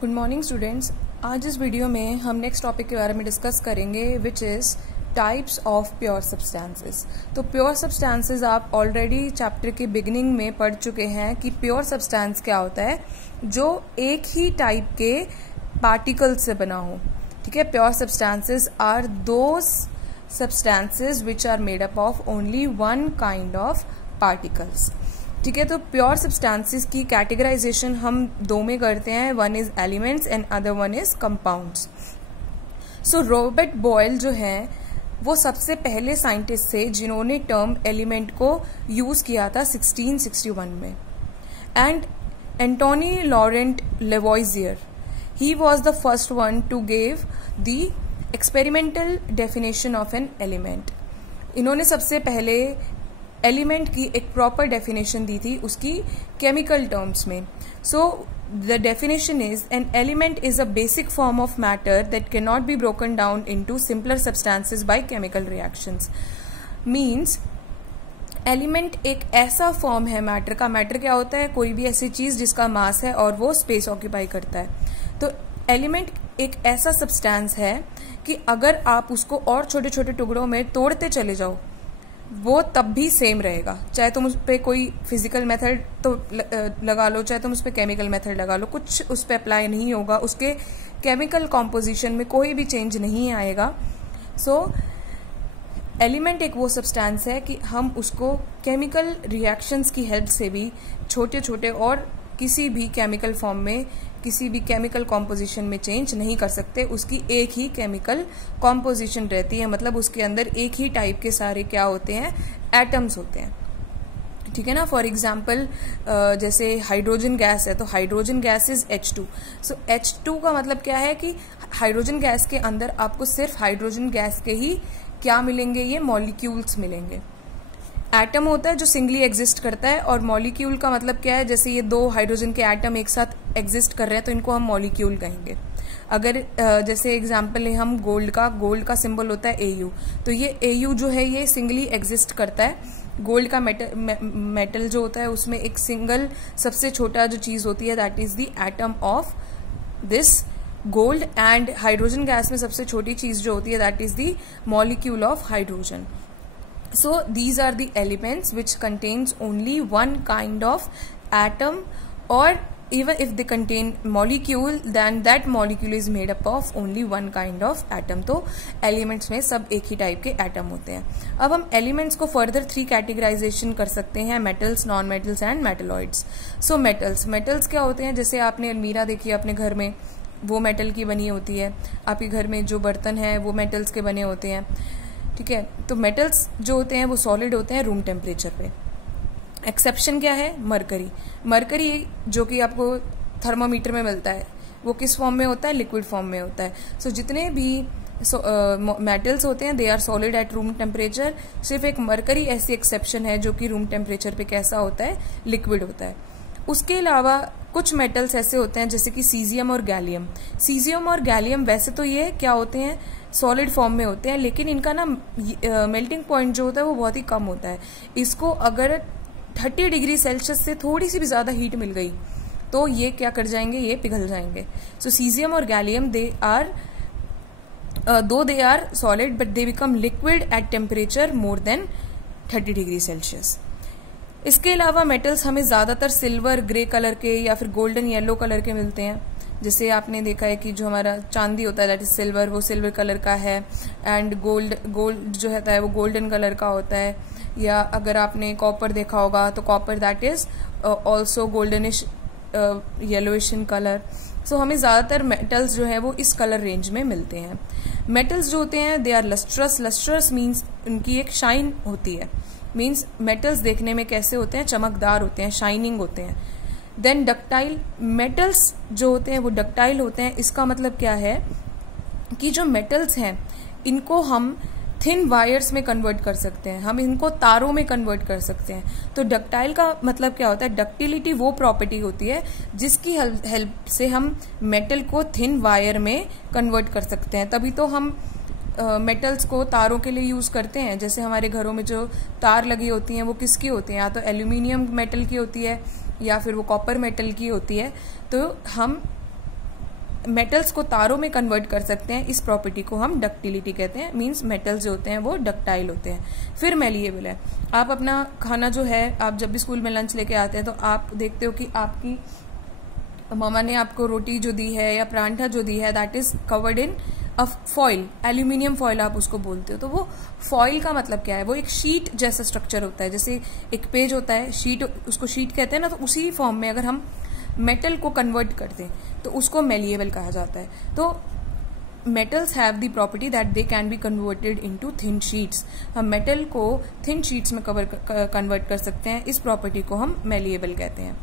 Good morning students. आज इस video में हम नेक्स्ट टॉपिक के बारे में डिस्कस करेंगे which is types of pure substances. तो प्योर सब्सटेंसेस आप ऑलरेडी चैप्टर के बिगिनिंग में पढ़ चुके हैं कि प्योर सब्सटेंस क्या होता है, जो एक ही टाइप के पार्टिकल से बना हो। ठीक है, pure substances are those substances which are made up of only one kind of particles. ठीक है, तो प्योर सब्सटेंसेस की कैटेगराइजेशन हम दो में करते हैं, one is elements and other one is compounds. So Robert Boyle जो है वो सबसे पहले साइंटिस्ट थे जिन्होंने टर्म एलिमेंट को यूज किया था 1661 में। And Antoine Laurent Lavoisier, he was the first one to give the experimental definition of an element. इन्होंने सबसे पहले एलिमेंट की एक प्रॉपर डेफिनेशन दी थी उसकी केमिकल टर्म्स में। So the definition is an element is a basic form of matter that can not be broken down into simpler substances by chemical reactions. Means element एक ऐसा form है matter का। Matter क्या होता है? कोई भी ऐसी चीज जिसका मास है और वो स्पेस ऑक्यूपाई करता है। तो एलिमेंट एक ऐसा सब्सटेंस है कि अगर आप उसको और छोटे छोटे टुकड़ों में तोड़ते चले जाओ वो तब भी सेम रहेगा। चाहे तुम उस पर कोई फिजिकल मेथड तो लगा लो, चाहे तुम उस पर केमिकल मेथड लगा लो, कुछ उस पर अप्लाई नहीं होगा, उसके केमिकल कॉम्पोजिशन में कोई भी चेंज नहीं आएगा। सो एलिमेंट एक वो सब्सटेंस है कि हम उसको केमिकल रिएक्शंस की हेल्प से भी छोटे छोटे और किसी भी केमिकल फॉर्म में किसी भी केमिकल कॉम्पोजिशन में चेंज नहीं कर सकते। उसकी एक ही केमिकल कॉम्पोजिशन रहती है, मतलब उसके अंदर एक ही टाइप के सारे क्या होते हैं, एटम्स होते हैं। ठीक है ना। फॉर एग्जाम्पल जैसे हाइड्रोजन गैस है तो hydrogen gas is H2। So H2 का मतलब क्या है कि हाइड्रोजन गैस के अंदर आपको सिर्फ हाइड्रोजन गैस के ही क्या मिलेंगे, ये मॉलिक्यूल्स मिलेंगे। एटम होता है जो सिंगली एग्जिस्ट करता है, और मॉलिक्यूल का मतलब क्या है, जैसे ये दो हाइड्रोजन के एटम एक साथ एग्जिस्ट कर रहे हैं तो इनको हम मॉलिक्यूल कहेंगे। अगर जैसे एग्जांपल है हम गोल्ड का सिंबल होता है AU, तो ये AU जो है ये सिंगली एग्जिस्ट करता है। गोल्ड का मेटल जो होता है उसमें एक सिंगल सबसे छोटा जो चीज होती है that is the atom of this gold, and hydrogen gas में सबसे छोटी चीज जो होती है that is the molecule of hydrogen. So these are the elements which contains only one kind of atom, or even if they contain molecule then that molecule is made up of only one kind of atom। तो elements में सब एक ही type के atom होते हैं। अब हम elements को further 3 categorization कर सकते हैं, metals, non metals and metalloids। So metals क्या होते हैं? जैसे आपने अलमीरा देखी अपने घर में, वो मेटल की बनी होती है। आपके घर में जो बर्तन है वो मेटल्स के बने होते हैं। ठीक है, तो मेटल्स जो होते हैं वो सॉलिड होते हैं रूम टेम्परेचर पे। एक्सेप्शन क्या है? मरकरी जो कि आपको थर्मामीटर में मिलता है, वो किस फॉर्म में होता है? लिक्विड फॉर्म में होता है। सो जितने भी मेटल्स होते हैं they are solid at room temperature. सिर्फ एक मरकरी ऐसी एक्सेप्शन है जो कि रूम टेम्परेचर पे कैसा होता है? लिक्विड होता है। उसके अलावा कुछ मेटल्स ऐसे होते हैं जैसे कि सीजियम और गैलियम वैसे तो ये क्या होते हैं? सॉलिड फॉर्म में होते हैं, लेकिन इनका ना मेल्टिंग पॉइंट जो होता है वो बहुत ही कम होता है। इसको अगर 30 डिग्री सेल्सियस से थोड़ी सी भी ज्यादा हीट मिल गई तो ये क्या कर जाएंगे? ये पिघल जाएंगे। सो सीजियम और gallium they are solid but they become liquid at temperature more than 30 degree Celsius. इसके अलावा मेटल्स हमें ज्यादातर सिल्वर ग्रे कलर के या फिर गोल्डन येलो कलर के मिलते हैं। जैसे आपने देखा है कि जो हमारा चांदी होता है दैट इज सिल्वर, वो सिल्वर कलर का है, एंड गोल्ड जो होता है वो गोल्डन कलर का होता है। या अगर आपने कॉपर देखा होगा तो copper that is also goldenish yellowish in colour. So हमें ज्यादातर मेटल्स जो है वो इस कलर रेंज में मिलते हैं। मेटल्स जो होते हैं दे आर लस्ट्रस मीन्स उनकी एक शाइन होती है। मीन्स मेटल्स देखने में कैसे होते हैं? चमकदार होते हैं, शाइनिंग होते हैं। देन डक्टाइल, मेटल्स जो होते हैं वो डक्टाइल होते हैं। इसका मतलब क्या है कि जो मेटल्स हैं इनको हम थिन वायर्स में कन्वर्ट कर सकते हैं, हम इनको तारों में कन्वर्ट कर सकते हैं। तो डक्टाइल का मतलब क्या होता है? डक्टिलिटी वो प्रॉपर्टी होती है जिसकी हेल्प से हम मेटल को थिन वायर में कन्वर्ट कर सकते हैं। तभी तो हम मेटल्स को तारों के लिए यूज करते हैं। जैसे हमारे घरों में जो तार लगी होती हैं वो किसकी होती हैं? या तो एल्यूमिनियम मेटल की होती है या फिर वो कॉपर मेटल की होती है। तो हम मेटल्स को तारों में कन्वर्ट कर सकते हैं, इस प्रॉपर्टी को हम डक्टिलिटी कहते हैं। मींस मेटल्स जो होते हैं वो डक्टाइल होते हैं। फिर मेलिएबल है, आप अपना खाना जो है, आप जब भी स्कूल में लंच लेके आते हैं तो आप देखते हो कि आपकी मामा ने आपको रोटी जो दी है या परांठा जो दी है, that is covered in a foil, aluminium foil आप उसको बोलते हो। तो वो फॉइल का मतलब क्या है, वो एक शीट जैसा स्ट्रक्चर होता है, जैसे एक पेज होता है, शीट, उसको शीट कहते हैं ना। तो उसी फॉर्म में अगर हम मेटल को कन्वर्ट कर दें तो उसको मेलिएबल कहा जाता है। तो metals have the property that they can be converted into thin sheets. हम मेटल को थिन शीट्स में कन्वर्ट कर सकते हैं, इस प्रॉपर्टी को हम मेलिएबल कहते हैं।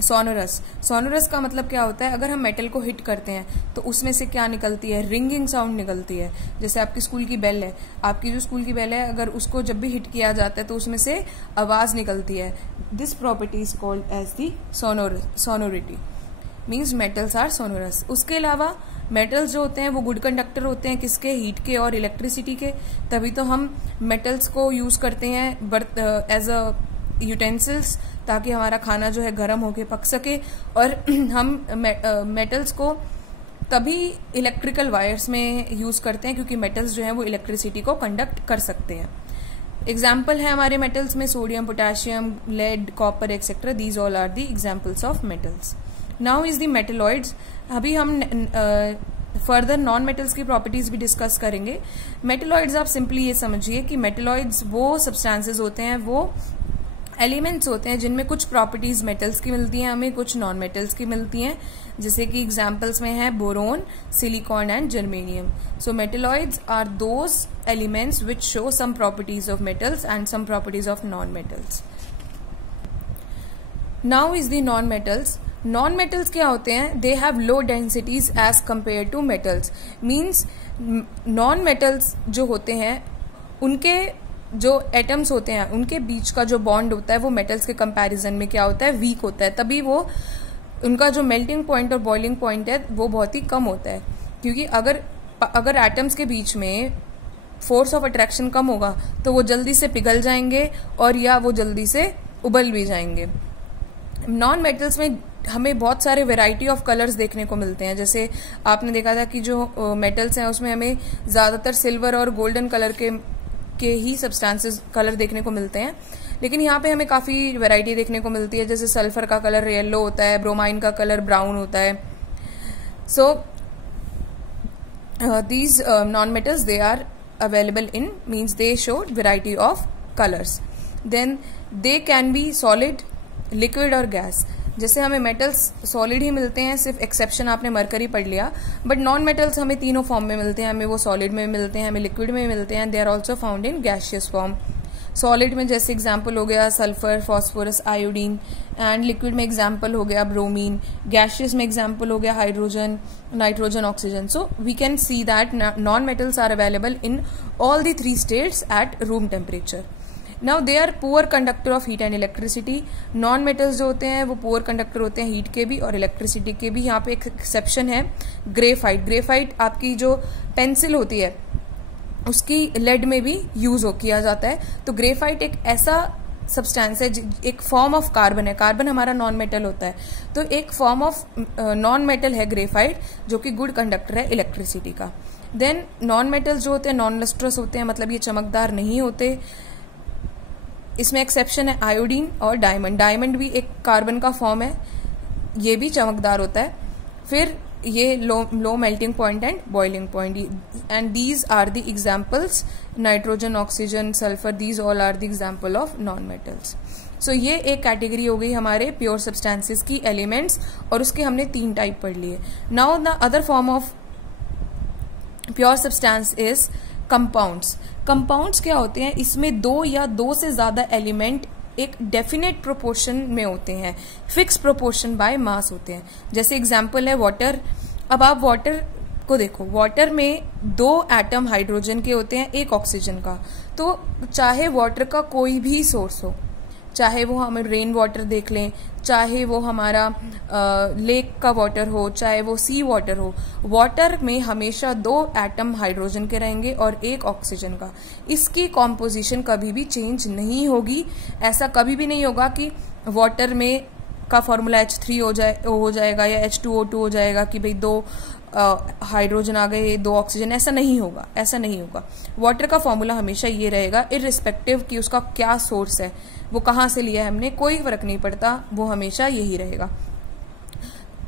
सोनोरस, सोनोरस का मतलब क्या होता है, अगर हम मेटल को हिट करते हैं तो उसमें से क्या निकलती है, रिंगिंग साउंड निकलती है। जैसे आपकी स्कूल की बेल है, आपकी जो स्कूल की बेल है, अगर उसको जब भी हिट किया जाता है तो उसमें से आवाज निकलती है। This property is called as the sonority, means metals are sonorous. उसके अलावा मेटल्स जो होते हैं वो गुड कंडक्टर होते हैं, किसके, हीट के और इलेक्ट्रिसिटी के। तभी तो हम मेटल्स को यूज करते हैं एज अ यूटेंसिल्स, ताकि हमारा खाना जो है गर्म होके पक सके। और हम मेटल्स को तभी इलेक्ट्रिकल वायर्स में यूज करते हैं क्योंकि मेटल्स जो है वो इलेक्ट्रिसिटी को कंडक्ट कर सकते हैं। एग्जाम्पल है हमारे मेटल्स में sodium, potassium, lead, copper etcetera, these all are the examples of metals. Now is the metalloids. अभी हम फर्दर नॉन मेटल्स की प्रॉपर्टीज भी डिस्कस करेंगे। मेटलॉइड्स आप सिंपली ये समझिए कि मेटलॉइड्स वो सब्सटेंसेस होते हैं, वो एलिमेंट्स होते हैं जिनमें कुछ प्रॉपर्टीज मेटल्स की मिलती हैं हमें, कुछ नॉन मेटल्स की मिलती हैं। जैसे कि एग्जांपल्स में है boron, silicon and germanium. So metalloids are those elements which show some properties of metals and some properties of non metals. Now is the non metals. Non metals क्या होते हैं, they have low densities as compare to metals. Means non metals जो होते हैं उनके जो atoms होते हैं उनके बीच का जो बॉन्ड होता है वो मेटल्स के कंपैरिजन में क्या होता है, वीक होता है। तभी वो उनका जो मेल्टिंग पॉइंट और बॉइलिंग पॉइंट है वो बहुत ही कम होता है, क्योंकि अगर एटम्स के बीच में फोर्स ऑफ अट्रैक्शन कम होगा तो वो जल्दी से पिघल जाएंगे और या वो जल्दी से उबल भी जाएंगे। नॉन मेटल्स में हमें बहुत सारे वेराइटी ऑफ कलर्स देखने को मिलते हैं। जैसे आपने देखा था कि जो मेटल्स हैं उसमें हमें ज्यादातर सिल्वर और गोल्डन कलर के ही सब्सटेंसेस कलर देखने को मिलते हैं, लेकिन यहाँ पे हमें काफी वैरायटी देखने को मिलती है। जैसे सल्फर का कलर येलो होता है, ब्रोमाइन का कलर ब्राउन होता है। So these non metals they are available in, means they show variety of colours. Then they can be solid, liquid और गैस। जैसे हमें मेटल्स सॉलिड ही मिलते हैं, सिर्फ एक्सेप्शन आपने मरकरी पढ़ लिया, बट नॉन मेटल्स हमें तीनों फॉर्म में मिलते हैं। हमें वो सॉलिड में मिलते हैं, हमें लिक्विड में मिलते हैं, they are also found in gaseous form. Solid में जैसे एग्जाम्पल हो गया sulphur, phosphorus, iodine, and liquid में एग्जाम्पल हो गया ब्रोमीन। गैसियस में एग्जाम्पल हो गया hydrogen, nitrogen, oxygen. So we can see that non metals are available in all the 3 states at room temperature. Now they are poor conductor of heat and electricity. Non metals जो होते हैं वो poor conductor होते हैं heat के भी और electricity के भी। यहाँ पे एक एक्सेप्शन है ग्रेफाइट। ग्रेफाइट आपकी जो पेंसिल होती है उसकी लेड में भी यूज किया जाता है। तो ग्रेफाइट एक ऐसा सब्सटेंस है, एक फॉर्म ऑफ कार्बन है। कार्बन हमारा नॉन मेटल होता है, तो एक फॉर्म ऑफ नॉन मेटल है ग्रेफाइट, जो कि गुड कंडक्टर है इलेक्ट्रिसिटी का। देन नॉन मेटल्स जो होते हैं नॉन लस्ट्रस होते हैं, मतलब ये चमकदार नहीं होते। इसमें एक्सेप्शन है आयोडीन और डायमंड। डायमंड भी एक कार्बन का फॉर्म है, ये भी चमकदार होता है। फिर ये low melting point and boiling point, and these are the examples, nitrogen, oxygen, sulphur, these all are the example of non metals. So ये एक कैटेगरी हो गई हमारे प्योर सब्सटेंसेस की, एलिमेंट्स, और उसके हमने 3 टाइप पढ़ लिए। Now the other form of pure substance is compounds. Compounds क्या होते हैं, इसमें 2 या 2 से ज्यादा एलिमेंट एक डेफिनेट प्रोपोर्शन में होते हैं, फिक्स प्रोपोर्शन बाय मास होते हैं। जैसे एग्जांपल है वाटर। अब आप वाटर को देखो, वाटर में 2 एटम हाइड्रोजन के होते हैं, 1 ऑक्सीजन का। तो चाहे वाटर का कोई भी सोर्स हो, चाहे वो हम रेन वाटर देख लें, चाहे वो हमारा लेक का वाटर हो, चाहे वो सी वाटर हो, वाटर में हमेशा 2 एटम हाइड्रोजन के रहेंगे और 1 ऑक्सीजन का। इसकी कॉम्पोजिशन कभी भी चेंज नहीं होगी। ऐसा कभी भी नहीं होगा कि वाटर में का फॉर्मूला H3 हो जाएगा या H2O2 हो जाएगा कि भाई 2 हाइड्रोजन आ गए 2 ऑक्सीजन, ऐसा नहीं होगा, ऐसा नहीं होगा। वाटर का फॉर्मूला हमेशा ये रहेगा, इररिस्पेक्टिव कि उसका क्या सोर्स है, वो कहाँ से लिया है हमने, कोई फर्क नहीं पड़ता, वो हमेशा यही रहेगा।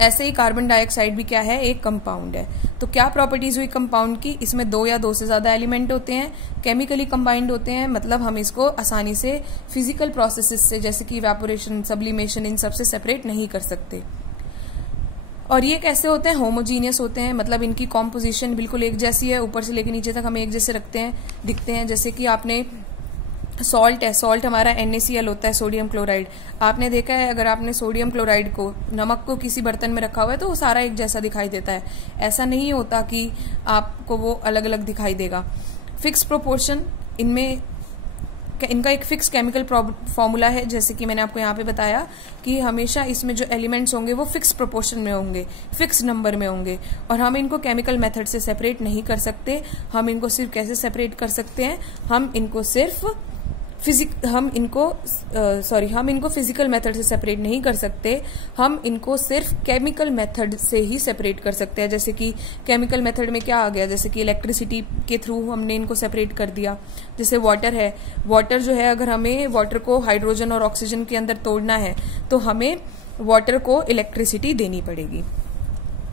ऐसे ही कार्बन डाइऑक्साइड भी क्या है, एक कंपाउंड है। तो क्या प्रॉपर्टीज हुई कंपाउंड की, इसमें 2 या 2 से ज्यादा एलिमेंट होते हैं, केमिकली कंबाइंड होते हैं, मतलब हम इसको आसानी से फिजिकल प्रोसेसेस से जैसे कि इवेपोरेशन, सब्लिमेशन, इन सब से सेपरेट नहीं कर सकते। और ये कैसे होते हैं, होमोजीनियस होते हैं, मतलब इनकी कॉम्पोजिशन बिल्कुल एक जैसी है, ऊपर से लेकर नीचे तक हमें एक जैसे दिखते हैं। जैसे कि आपने सॉल्ट है, सॉल्ट हमारा NaCl होता है, सोडियम क्लोराइड। आपने देखा है अगर आपने सोडियम क्लोराइड को, नमक को किसी बर्तन में रखा हुआ है तो वो सारा एक जैसा दिखाई देता है, ऐसा नहीं होता कि आपको वो अलग अलग दिखाई देगा। फिक्स प्रोपोर्शन, इनका एक फिक्स केमिकल फॉर्मूला है, जैसे कि मैंने आपको यहाँ पे बताया कि हमेशा इसमें जो एलिमेंट्स होंगे वो फिक्स प्रोपोर्शन में होंगे, फिक्स नंबर में होंगे, और हम इनको केमिकल मेथड से सेपरेट नहीं कर सकते। हम इनको सिर्फ कैसे सेपरेट कर सकते हैं, हम इनको फिजिकल मेथड से सेपरेट नहीं कर सकते, हम इनको सिर्फ केमिकल मेथड से ही सेपरेट कर सकते हैं। जैसे कि केमिकल मेथड में क्या आ गया, जैसे कि इलेक्ट्रिसिटी के थ्रू हमने इनको सेपरेट कर दिया। जैसे वाटर है, वाटर जो है, अगर हमें वाटर को हाइड्रोजन और ऑक्सीजन के अंदर तोड़ना है तो हमें वाटर को इलेक्ट्रिसिटी देनी पड़ेगी।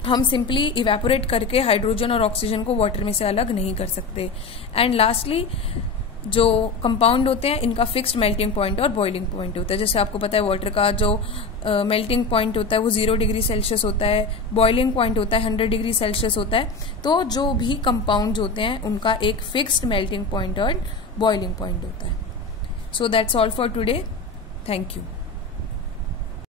हम सिंपली इवेपोरेट करके हाइड्रोजन और ऑक्सीजन को वाटर में से अलग नहीं कर सकते। एंड लास्टली, जो कंपाउंड होते हैं इनका फिक्स्ड मेल्टिंग पॉइंट और बॉइलिंग पॉइंट होता है। जैसे आपको पता है वाटर का जो मेल्टिंग पॉइंट होता है वो 0 डिग्री सेल्सियस होता है, बॉइलिंग पॉइंट होता है 100 डिग्री सेल्सियस होता है। तो जो भी कंपाउंड्स होते हैं उनका एक फिक्स्ड मेल्टिंग पॉइंट और बॉइलिंग पॉइंट होता है। So that's all for today, thank you.